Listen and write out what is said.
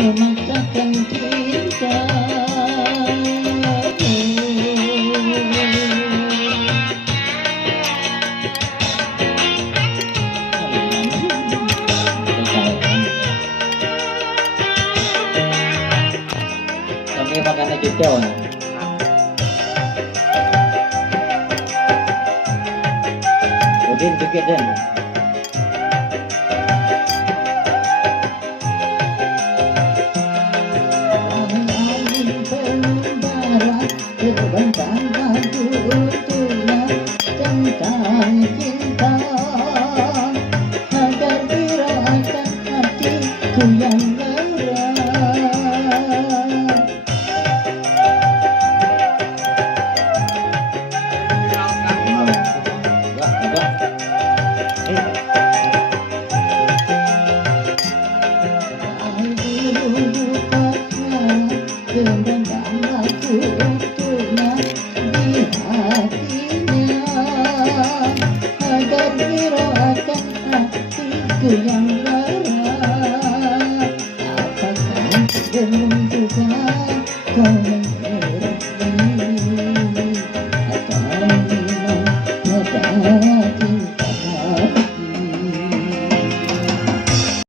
memaksakan cinta. Kami makan kicau. Udin dikit dan. Terbentang lagu tunas tentang cinta, agar gerakan hatiku yang